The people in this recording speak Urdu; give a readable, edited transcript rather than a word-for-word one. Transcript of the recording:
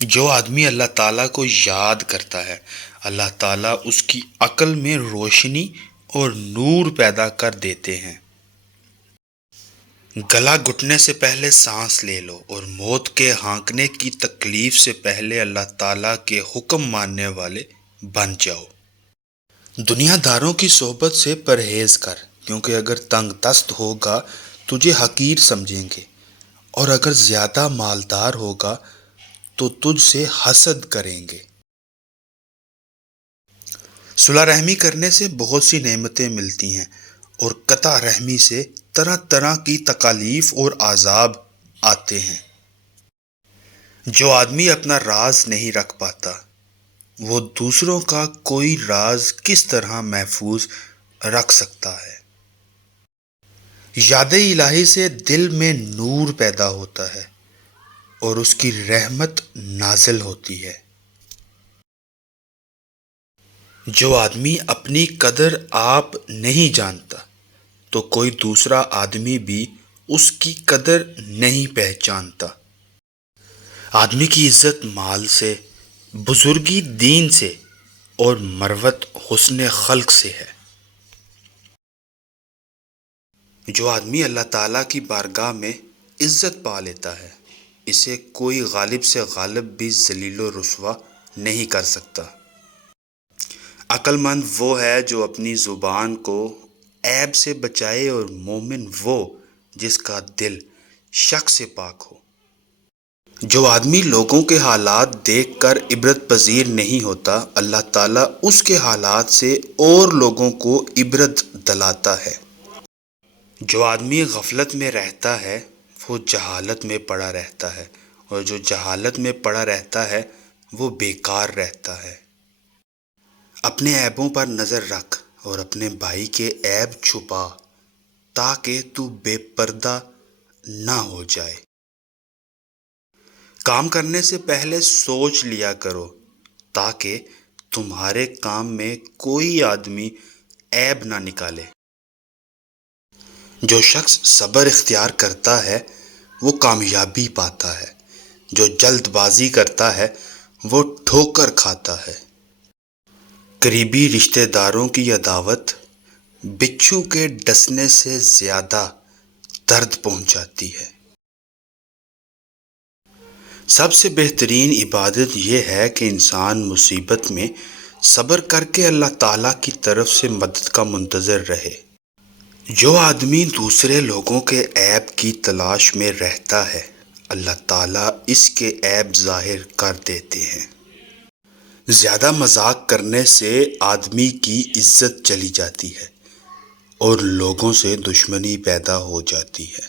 جو آدمی اللہ تعالیٰ کو یاد کرتا ہے، اللہ تعالیٰ اس کی عقل میں روشنی اور نور پیدا کر دیتے ہیں۔ گلا گھٹنے سے پہلے سانس لے لو اور موت کے ہانکنے کی تکلیف سے پہلے اللہ تعالیٰ کے حکم ماننے والے بن جاؤ۔ دنیا داروں کی صحبت سے پرہیز کر، کیونکہ اگر تنگ دست ہوگا تجھے حقیر سمجھیں گے، اور اگر زیادہ مالدار ہوگا تو تجھ سے حسد کریں گے۔ صلح رحمی کرنے سے بہت سی نعمتیں ملتی ہیں، اور قطع رحمی سے طرح طرح کی تکالیف اور عذاب آتے ہیں۔ جو آدمی اپنا راز نہیں رکھ پاتا، وہ دوسروں کا کوئی راز کس طرح محفوظ رکھ سکتا ہے؟ یاد الہی سے دل میں نور پیدا ہوتا ہے اور اس کی رحمت نازل ہوتی ہے۔ جو آدمی اپنی قدر آپ نہیں جانتا تو کوئی دوسرا آدمی بھی اس کی قدر نہیں پہچانتا۔ آدمی کی عزت مال سے، بزرگی دین سے اور مروت حسن خلق سے ہے۔ جو آدمی اللہ تعالیٰ کی بارگاہ میں عزت پا لیتا ہے، اسے کوئی غالب سے غالب بھی ذلیل و رسوا نہیں کر سکتا۔ عقل مند وہ ہے جو اپنی زبان کو عیب سے بچائے، اور مومن وہ جس کا دل شک سے پاک ہو۔ جو آدمی لوگوں کے حالات دیکھ کر عبرت پذیر نہیں ہوتا، اللہ تعالیٰ اس کے حالات سے اور لوگوں کو عبرت دلاتا ہے۔ جو آدمی غفلت میں رہتا ہے وہ جہالت میں پڑا رہتا ہے، اور جو جہالت میں پڑا رہتا ہے وہ بیکار رہتا ہے۔ اپنے عیبوں پر نظر رکھ اور اپنے بھائی کے عیب چھپا، تاکہ تو بے پردہ نہ ہو جائے۔ کام کرنے سے پہلے سوچ لیا کرو، تاکہ تمہارے کام میں کوئی آدمی عیب نہ نکالے۔ جو شخص صبر اختیار کرتا ہے وہ کامیابی پاتا ہے، جو جلد بازی کرتا ہے وہ ٹھوکر کھاتا ہے۔ قریبی رشتہ داروں کی عداوت بچھو کے ڈسنے سے زیادہ درد پہنچاتی ہے۔ سب سے بہترین عبادت یہ ہے کہ انسان مصیبت میں صبر کر کے اللہ تعالیٰ کی طرف سے مدد کا منتظر رہے۔ جو آدمی دوسرے لوگوں کے عیب کی تلاش میں رہتا ہے، اللہ تعالیٰ اس کے عیب ظاہر کر دیتے ہیں۔ زیادہ مذاق کرنے سے آدمی کی عزت چلی جاتی ہے اور لوگوں سے دشمنی پیدا ہو جاتی ہے۔